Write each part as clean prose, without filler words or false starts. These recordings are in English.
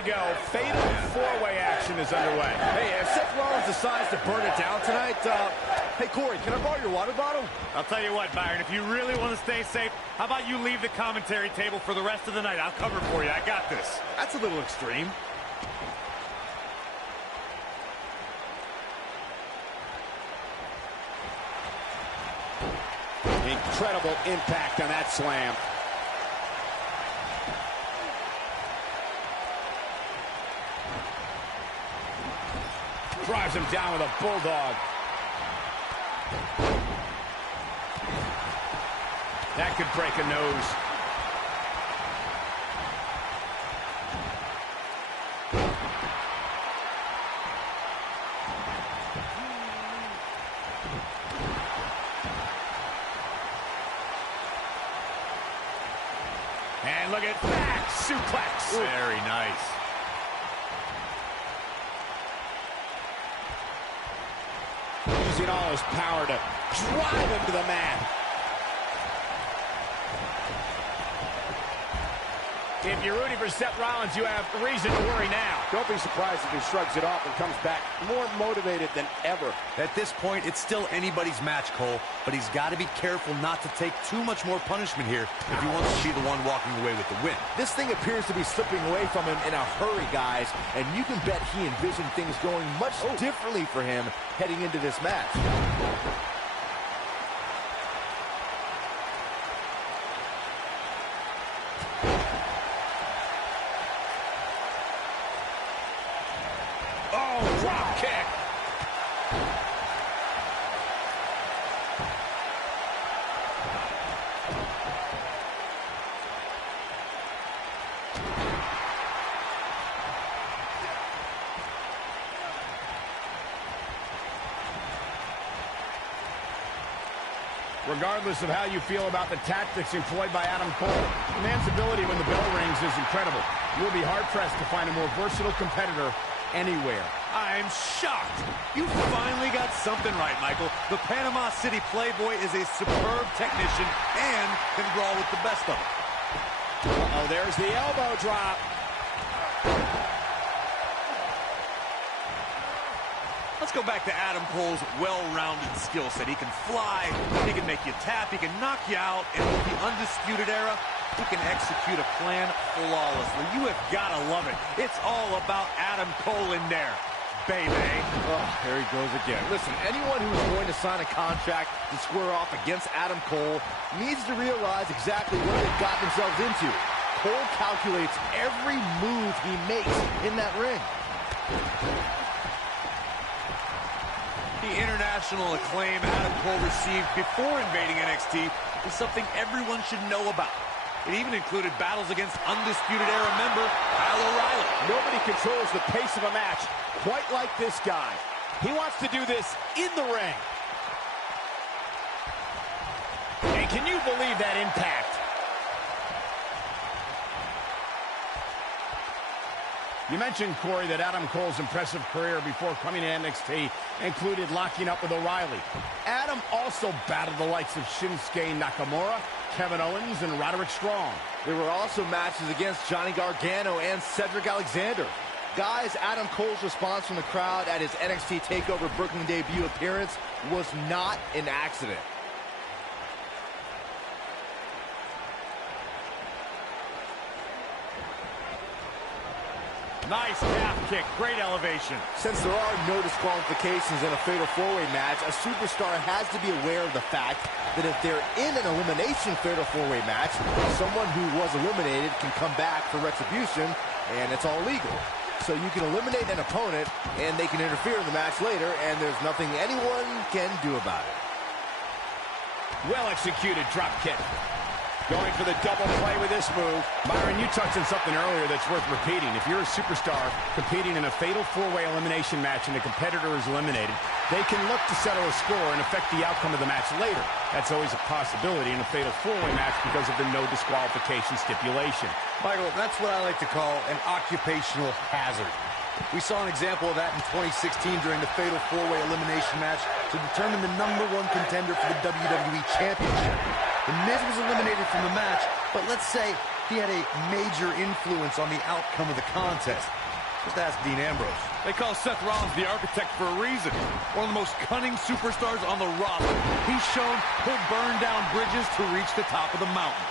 we go. Fatal four-way action is underway. Hey, if Seth Rollins decides to burn it down tonight, hey, Corey, can I borrow your water bottle? I'll tell you what, Byron, if you really want to stay safe, how about you leave the commentary table for the rest of the night? I'll cover for you. I got this. That's a little extreme. Incredible impact on that slam. Drives him down with a bulldog. That could break a nose. And look at that suplex. Very nice. Using all his power to drive him to the mat. If you're rooting for Seth Rollins, you have reason to worry now. Don't be surprised if he shrugs it off and comes back more motivated than ever. At this point, it's still anybody's match, Cole, but he's got to be careful not to take too much more punishment here if he wants to be the one walking away with the win. This thing appears to be slipping away from him in a hurry, guys, and you can bet he envisioned things going much differently for him heading into this match. Regardless of how you feel about the tactics employed by Adam Cole, the man's ability when the bell rings is incredible. You'll be hard-pressed to find a more versatile competitor anywhere. I'm shocked. You finally got something right, Michael. The Panama City Playboy is a superb technician and can brawl with the best of them. Uh-oh, there's the elbow drop. Let's go back to Adam Cole's well-rounded skill set. He can fly, he can make you tap, he can knock you out, and in the Undisputed Era, he can execute a plan flawlessly. You have got to love it. It's all about Adam Cole in there, baby. Oh, there he goes again. Listen, anyone who's going to sign a contract to square off against Adam Cole needs to realize exactly what they've gotten themselves into. Cole calculates every move he makes in that ring. The international acclaim Adam Cole received before invading NXT is something everyone should know about. It even included battles against Undisputed Era member Kyle O'Reilly. Nobody controls the pace of a match quite like this guy. He wants to do this in the ring. And can you believe that impact? You mentioned, Corey, that Adam Cole's impressive career before coming to NXT included locking up with O'Reilly. Adam also battled the likes of Shinsuke Nakamura, Kevin Owens, and Roderick Strong. There were also matches against Johnny Gargano and Cedric Alexander. Guys, Adam Cole's response from the crowd at his NXT TakeOver Brooklyn debut appearance was not an accident. Nice calf kick, great elevation. Since there are no disqualifications in a fatal four-way match, a superstar has to be aware of the fact that if they're in an elimination fatal four-way match, someone who was eliminated can come back for retribution, and it's all legal. So you can eliminate an opponent, and they can interfere in the match later, and there's nothing anyone can do about it. Well-executed drop kick. Going for the double play with this move. Byron, you touched on something earlier that's worth repeating. If you're a superstar competing in a fatal four-way elimination match and the competitor is eliminated, they can look to settle a score and affect the outcome of the match later. That's always a possibility in a fatal four-way match because of the no disqualification stipulation. Michael, that's what I like to call an occupational hazard. We saw an example of that in 2016 during the fatal four-way elimination match to determine the #1 contender for the WWE Championship. The Miz was eliminated from the match, but let's say he had a major influence on the outcome of the contest. Just ask Dean Ambrose. They call Seth Rollins the architect for a reason. One of the most cunning superstars on the roster. He's shown he'll burn down bridges to reach the top of the mountain.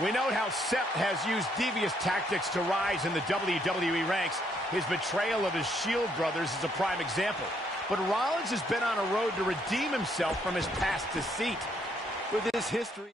We note how Seth has used devious tactics to rise in the WWE ranks. His betrayal of his Shield brothers is a prime example. But Rollins has been on a road to redeem himself from his past deceit. With his history.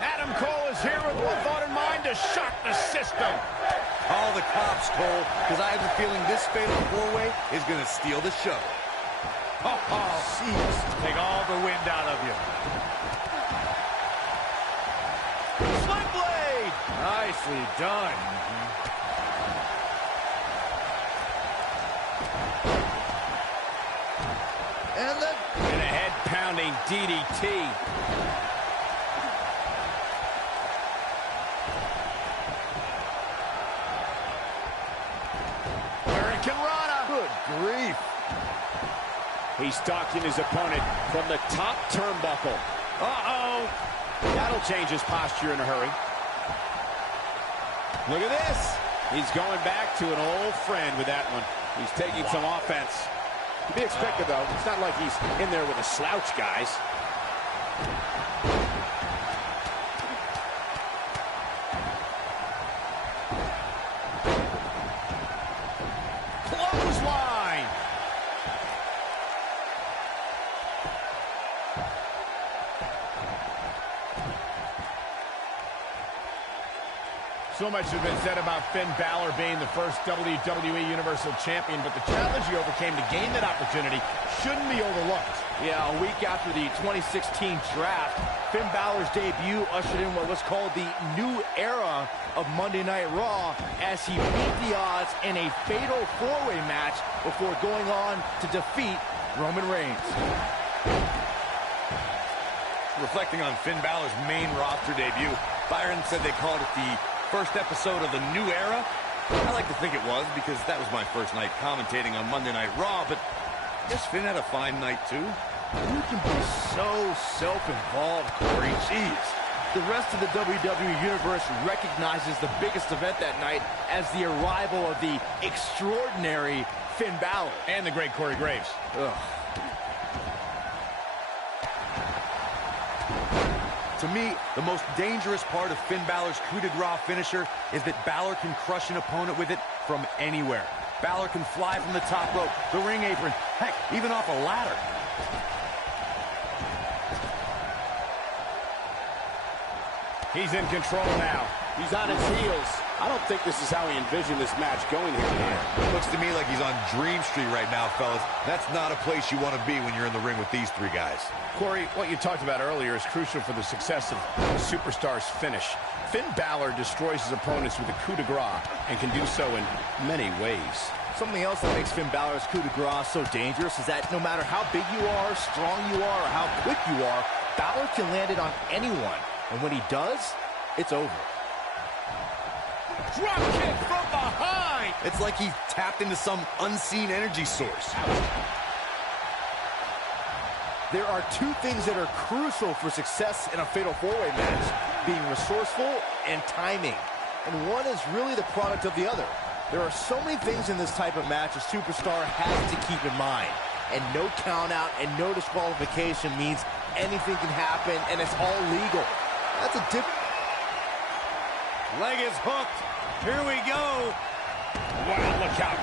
Adam Cole is here with one thought in mind: to shock the system. Call the cops, Cole, because I have a feeling this fatal four-way is going to steal the show. Oh, jeez. Take all the wind out of you. Sling blade! Nicely done. And a head-pounding DDT. good grief. He's stalking his opponent from the top turnbuckle. Uh-oh. That'll change his posture in a hurry. Look at this. He's going back to an old friend with that one. He's taking some offense. To be expected, though. It's not like he's in there with a slouch, guys. Clothesline. So much has been said about Finn Balor being the first WWE Universal Champion, but the challenge he overcame to gain that opportunity shouldn't be overlooked. Yeah, a week after the 2016 draft, Finn Balor's debut ushered in what was called the new era of Monday Night Raw as he beat the odds in a fatal four-way match before going on to defeat Roman Reigns. Reflecting on Finn Balor's main roster debut, Byron said they called it the first episode of the new era. I like to think it was because that was my first night commentating on Monday Night Raw, but I guess Finn had a fine night too. You can be so self-involved, Corey. Jeez. The rest of the WWE Universe recognizes the biggest event that night as the arrival of the extraordinary Finn Balor. And the great Corey Graves. Ugh. To me, the most dangerous part of Finn Balor's coup de grace finisher is that Balor can crush an opponent with it from anywhere. Balor can fly from the top rope, the ring apron, heck, even off a ladder. He's in control now. He's on his heels. I don't think this is how he envisioned this match going here tonight. Looks to me like he's on Dream Street right now, fellas. That's not a place you want to be when you're in the ring with these three guys. Corey, what you talked about earlier is crucial for the success of a superstar's finish. Finn Balor destroys his opponents with a coup de grace and can do so in many ways. Something else that makes Finn Balor's coup de grace so dangerous is that no matter how big you are, strong you are, or how quick you are, Balor can land it on anyone. And when he does, it's over. Drop kick from behind! It's like he tapped into some unseen energy source. There are two things that are crucial for success in a fatal four-way match: being resourceful and timing. And one is really the product of the other. There are so many things in this type of match a superstar has to keep in mind. And no count out and no disqualification means anything can happen and it's all legal. That's a different... Leg is hooked. Here we go. Wow, look out.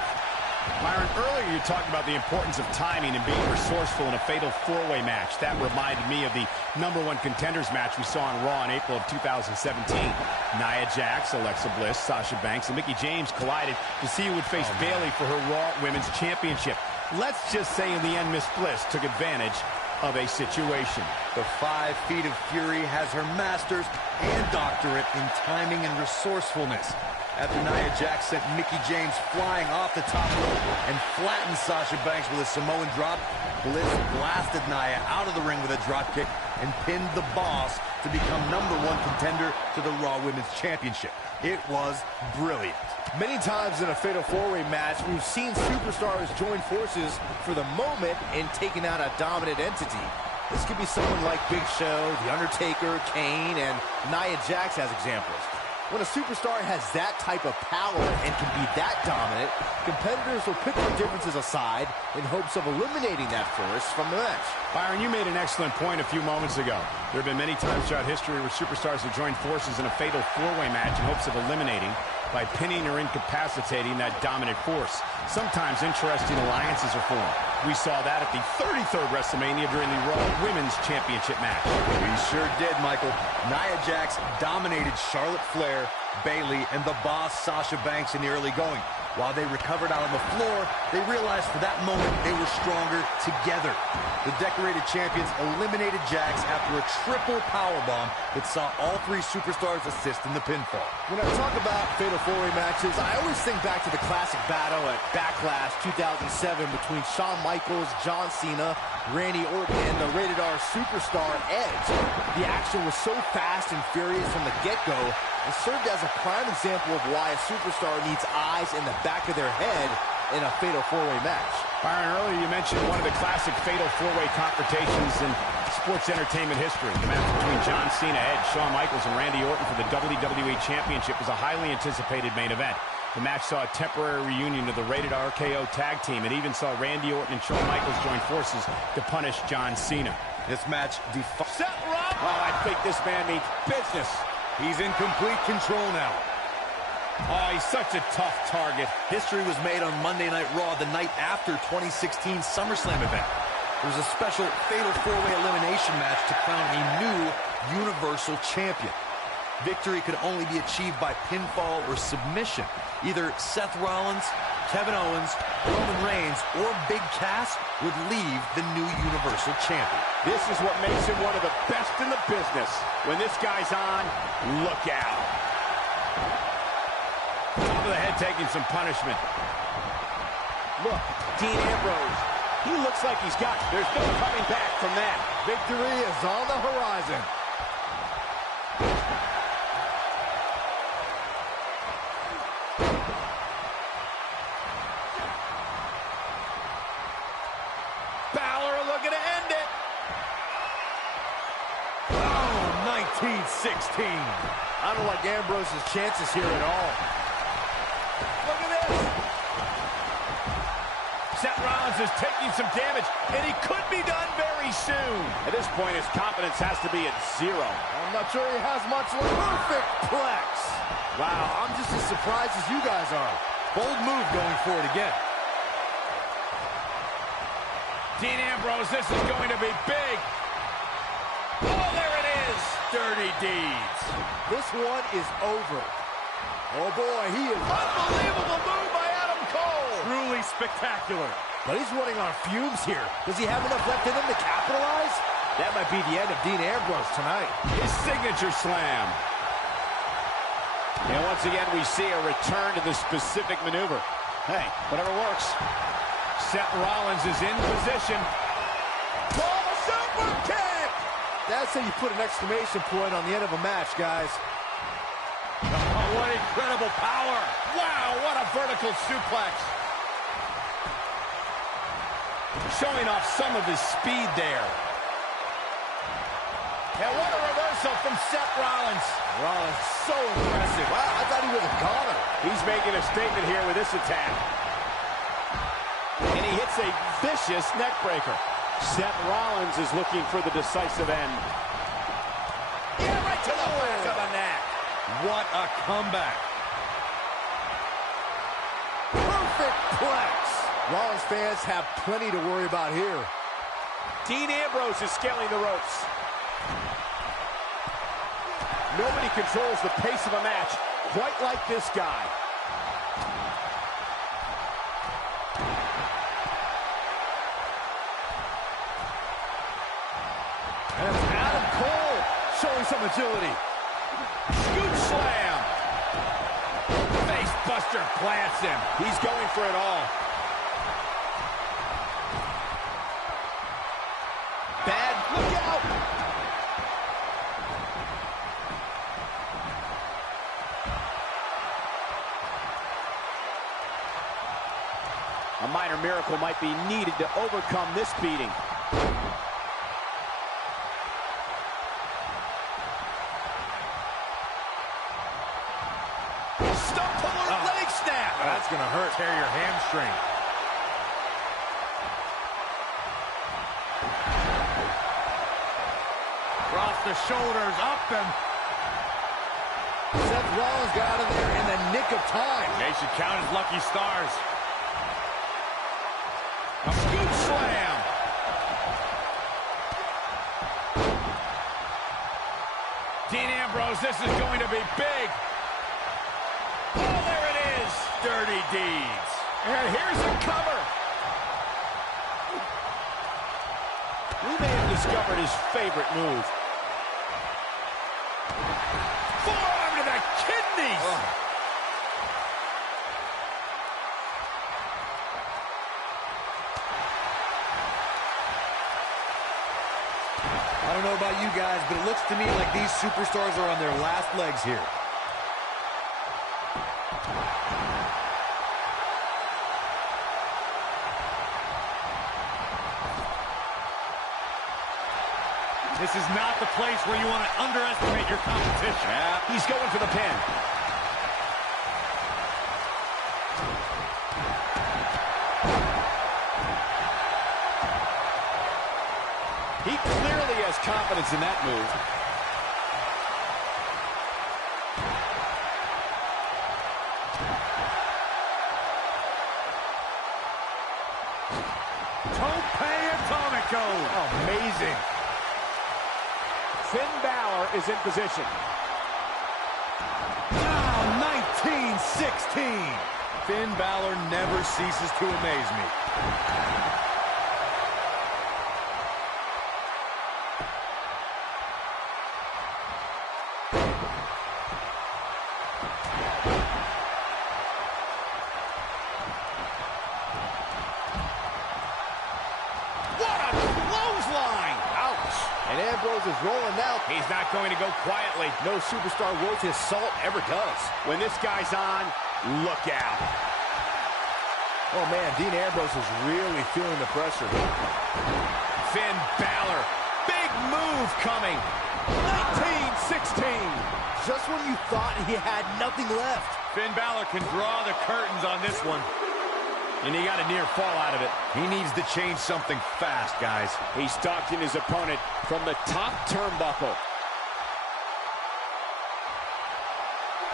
Byron, earlier you talked about the importance of timing and being resourceful in a fatal four-way match. That reminded me of the #1 contenders match we saw on Raw in April of 2017. Nia Jax, Alexa Bliss, Sasha Banks, and Mickie James collided to see who would face Bayley for her Raw Women's Championship. Let's just say in the end, Miss Bliss took advantage of a situation. The 5 Feet of Fury has her master's and doctorate in timing and resourcefulness. After Nia Jax sent Mickie James flying off the top rope and flattened Sasha Banks with a Samoan drop, Bliss blasted Nia out of the ring with a dropkick and pinned the Boss to become #1 contender to the Raw Women's Championship. It was brilliant. Many times in a fatal four-way match, we've seen superstars join forces for the moment in taking out a dominant entity. This could be someone like Big Show, The Undertaker, Kane, and Nia Jax as examples. When a superstar has that type of power and can be that dominant, competitors will put their differences aside in hopes of eliminating that force from the match. Byron, you made an excellent point a few moments ago. There have been many times throughout history where superstars have joined forces in a fatal four-way match in hopes of eliminating by pinning or incapacitating that dominant force. Sometimes interesting alliances are formed. We saw that at the 33rd WrestleMania during the Raw Women's Championship match. We sure did, Michael. Nia Jax dominated Charlotte Flair, Bayley, and the Boss Sasha Banks in the early going. While they recovered out on the floor, they realized for that moment they were stronger together. The decorated champions eliminated Jax after a triple powerbomb that saw all 3 superstars assist in the pinfall. When I talk about fatal four-way matches, I always think back to the classic battle at Backlash 2007 between Shawn Michaels, John Cena, Randy Orton, and the Rated R superstar Edge. The action was so fast and furious from the get-go and served as a prime example of why a superstar needs eyes in the back of their head in a fatal four-way match. Byron, earlier you mentioned one of the classic fatal four-way confrontations in sports entertainment history. The match between John Cena, Edge, Shawn Michaels, and Randy Orton for the WWE Championship was a highly anticipated main event. The match saw a temporary reunion of the Rated RKO tag team. It even saw Randy Orton and Shawn Michaels join forces to punish John Cena. This match Set Rob! Oh, I think this man means business. He's in complete control now. Oh, he's such a tough target. History was made on Monday Night Raw the night after 2016 SummerSlam event. There was a special fatal four-way elimination match to crown a new Universal Champion. Victory could only be achieved by pinfall or submission. Either Seth Rollins, Kevin Owens, Roman Reigns, or Big Cass would leave the new Universal Champion. This is what makes him one of the best in the business. When this guy's on, look out. Top of the head taking some punishment. Look, Dean Ambrose. He looks like he's got. There's no coming back from that. Victory is on the horizon. I don't like Ambrose's chances here at all. Look at this. Seth Rollins is taking some damage, and he could be done very soon. At this point, his confidence has to be at 0. I'm not sure he has much left. Perfect plex. Wow, I'm just as surprised as you guys are. Bold move going for it again. Dean Ambrose, this is going to be big. Oh, there it is. Dirty deeds. This one is over. Oh, boy, he is... Unbelievable move by Adam Cole. Truly spectacular. But he's running on fumes here. Does he have enough left in him to capitalize? That might be the end of Dean Ambrose tonight. His signature slam. And once again, we see a return to the specific maneuver. Hey, whatever works. Seth Rollins is in position. Oh, a super kick! That's how you put an exclamation point on the end of a match, guys. Oh, what incredible power. Wow, what a vertical suplex. Showing off some of his speed there. And what a reversal from Seth Rollins. Rollins, so impressive. Wow, I thought he was a goner. He's making a statement here with this attack. And he hits a vicious neck breaker. Seth Rollins is looking for the decisive end. Yeah, right to the back of the neck. What a comeback. Perfect plex. Rollins fans have plenty to worry about here. Dean Ambrose is scaling the ropes. Nobody controls the pace of a match quite like this guy. And it's Adam Cole showing some agility. Scoop slam. Face buster plants him. He's going for it all. Bad, look out. A minor miracle might be needed to overcome this beating. Stump puller leg snap. That's going to hurt. Tear your hamstring. Across the shoulders, up and... Seth Rollins got out of there in the nick of time. They should count his lucky stars. A scoop slam. Dean Ambrose, this is going to be big. Oh, there it is. Dirty deeds. And here's a cover. We may have discovered his favorite move. Forearm to the kidneys. I don't know about you guys, but it looks to me like these superstars are on their last legs here. This is not the place where you want to underestimate your competition. Yeah, he's going for the pin. He clearly has confidence in that move. Tope Atomico. Amazing. Finn Balor is in position. Now, 1916. Finn Balor never ceases to amaze me. What a clothesline! Ouch. And Ambrose is rolling now. He's not going to go quietly. No superstar worth his salt ever does. When this guy's on, look out. Oh, man, Dean Ambrose is really feeling the pressure. Finn Balor, big move coming. 19-16. Just when you thought he had nothing left. Finn Balor can draw the curtains on this one. And he got a near fall out of it. He needs to change something fast, guys. He's stalking his opponent from the top turnbuckle.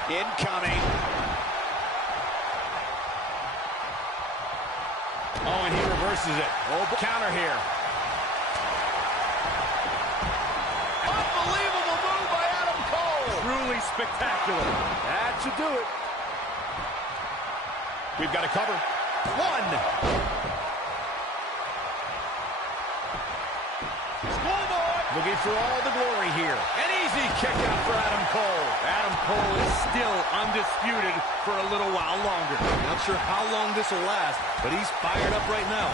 Incoming. Oh, and he reverses it. Oh, counter here. Unbelievable move by Adam Cole. Truly spectacular. That should do it. We've got a cover. One. Schoolboy. Looking for all the glory here. An easy kick out for Adam Cole. Adam Cole is still undisputed for a little while longer. Not sure how long this will last, but he's fired up right now.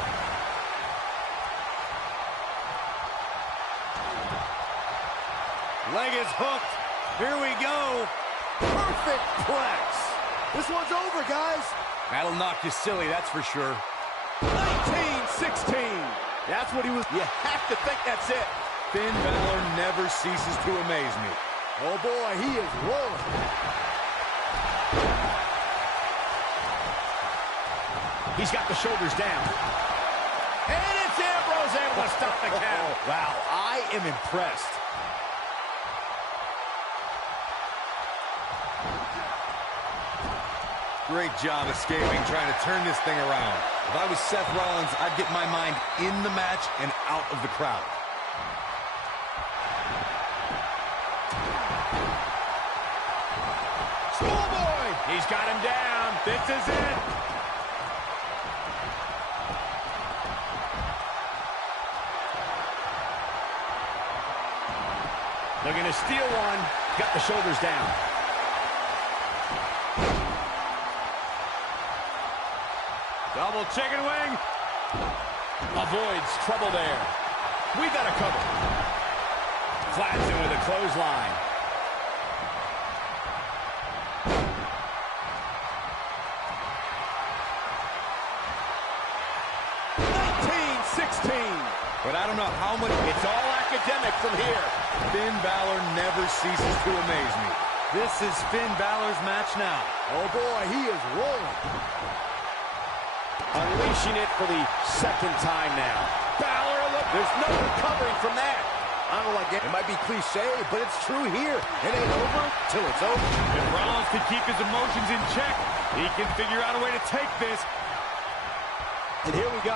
Leg is hooked. Here we go. Perfect plex. This one's over, guys. That'll knock you silly, that's for sure. 19-16. That's what he was. You have to think that's it. Finn Balor never ceases to amaze me. Oh, boy, he is rolling. He's got the shoulders down. And it's Ambrose able to stop the count. Wow, I am impressed. Great job escaping, trying to turn this thing around. If I was Seth Rollins, I'd get my mind in the match and out of the crowd. Schoolboy. He's got him down. This is it. Looking to steal one. Got the shoulders down. Double chicken wing. Avoids trouble there. We got a cover. Flattens him with a clothesline. But I don't know how much... It's all academic from here. Finn Balor never ceases to amaze me. This is Finn Balor's match now. Oh, boy, he is rolling. Unleashing it for the second time now. Balor, look, there's no recovering from that. I don't like it. It might be cliche, but it's true here. It ain't over till it's over. If Rollins can keep his emotions in check, he can figure out a way to take this. And here we go.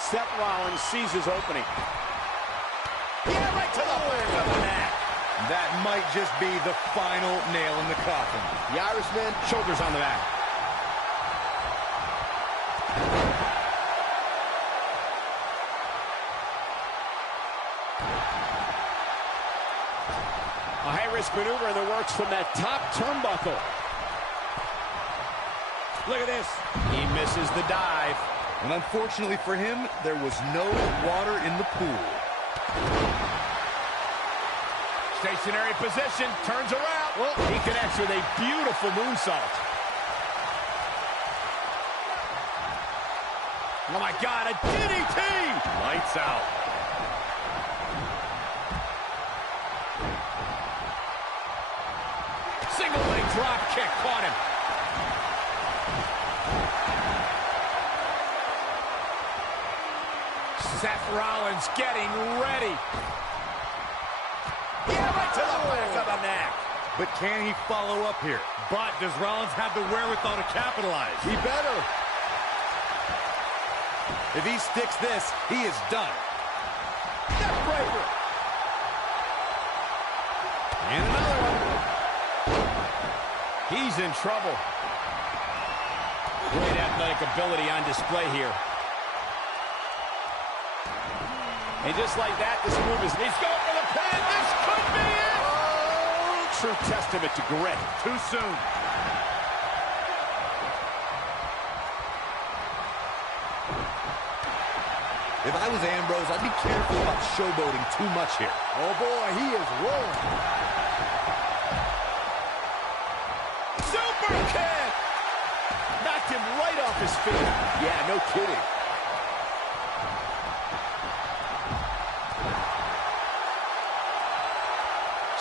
Seth Rollins sees his opening. Yeah, right to the back of the neck. That might just be the final nail in the coffin. The Irishman, Shoulders on the back. A high-risk maneuver in the works from that top turnbuckle. Look at this. He misses the dive. And unfortunately for him, there was no water in the pool. Stationary position. Turns around. Well, he connects with a beautiful moonsault. Oh, my God. A DDT. Lights out. Single leg drop kick. Caught him. Seth Rollins getting ready. Yeah, right to the back of the neck. But can he follow up here? But does Rollins have the wherewithal to capitalize? he better. If he sticks this, he is done. Neckbreaker. And another one. He's in trouble. Great athletic ability on display here. And just like that, this move is... He's going for the pin. This could be it. Oh, true testament to grit. Too soon. If I was Ambrose, I'd be careful about showboating too much here. Oh, boy, he is rolling. Super kick. Knocked him right off his feet. Yeah, no kidding.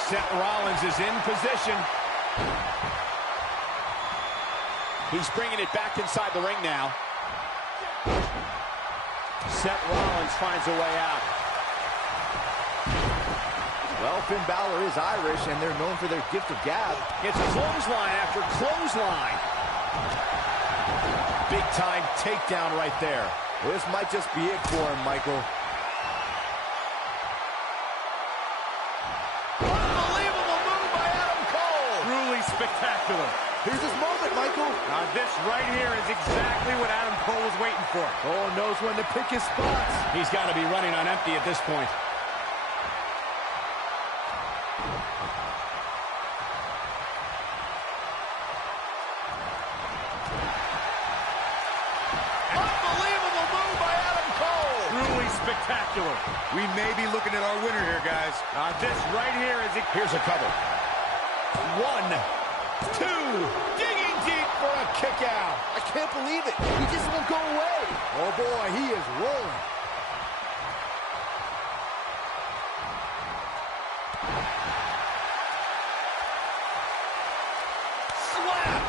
Seth Rollins is in position. He's bringing it back inside the ring now. Seth Rollins finds a way out. Well, Finn Balor is Irish, and they're known for their gift of gab. It's clothesline after clothesline. Big-time takedown right there. This might just be it for him, Michael. Unbelievable move by Adam Cole. Truly spectacular. Here's his moment, Michael. This right here is exactly what Adam Cole was waiting for. Cole knows when to pick his spots. He's got to be running on empty at this point. Unbelievable move by Adam Cole. Truly spectacular. We may be looking at our winner here, guys. This right here is... Here's a cover. 1, 2, digging deep for a kick out. I can't believe it. He just won't go away. Oh, boy, he is rolling. Slap.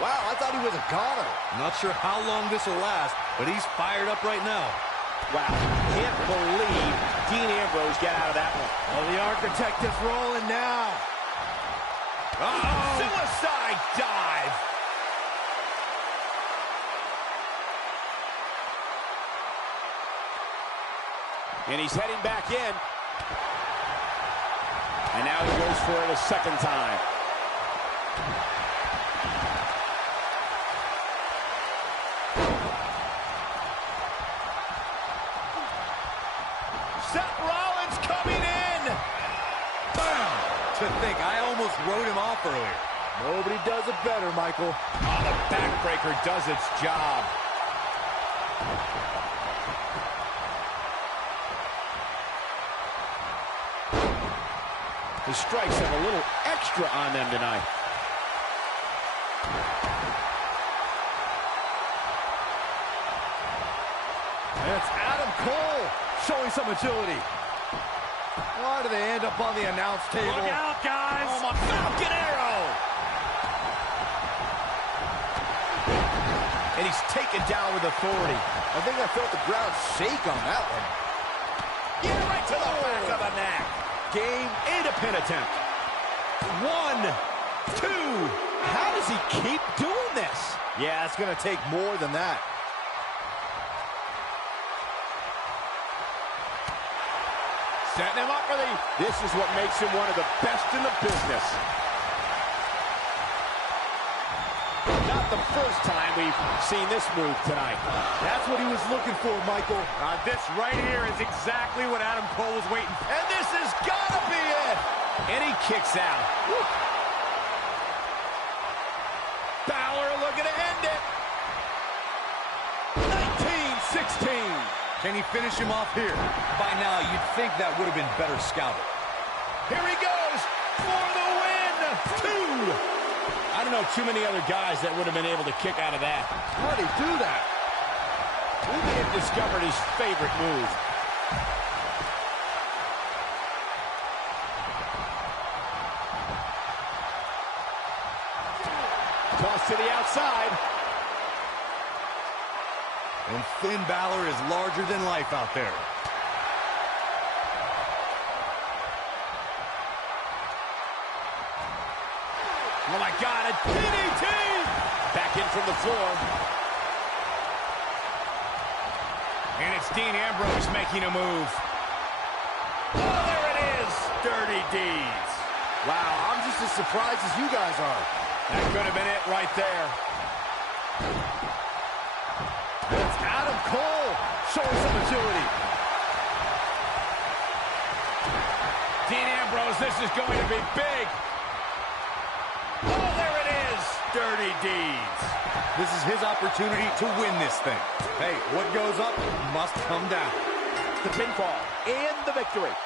Wow, I thought he was a goner. Not sure how long this will last, but he's fired up right now. Wow, can't believe Dean Ambrose got out of that one. Oh, the Architect is rolling now. Uh-oh. Suicide dive. And he's heading back in. And now he goes for it a second time. Seth Rollins coming in. Bam! To think, I almost wrote him off earlier. Nobody does it better, Michael. Oh, the backbreaker does its job. The strikes have a little extra on them tonight. And it's Adam Cole showing some agility. Why do they end up on the announce table? Look out, guys. Oh, my Falcon Arrow. And he's taken down with authority. I think I felt the ground shake on that one. Yeah, right to the back of the neck. Game and a pin attempt. 1, 2. How does he keep doing this? Yeah, it's going to take more than that. Setting him up for the... This is what makes him one of the best in the business. Not the first time we've seen this move tonight. That's what he was looking for, Michael. This right here is exactly what Adam Cole was waiting for. And this has got to be it. And he kicks out. Woo. Balor looking to end it. 19-16. Can he finish him off here? By now, you'd think that would have been better scouted. Here he goes for the win. 2. I don't know too many other guys that would have been able to kick out of that. How'd he do that? We may have discovered his favorite move. Toss to the outside. And Finn Balor is larger than life out there. Oh, my God, a DDT! Back in from the floor. And it's Dean Ambrose making a move. Oh, there it is! Dirty deeds. Wow, I'm just as surprised as you guys are. That could have been it right there. It's Adam Cole showing some agility. Dean Ambrose, this is going to be big. Oh, there it is. Dirty deeds. This is his opportunity to win this thing. Hey, what goes up must come down. The pinfall and the victory.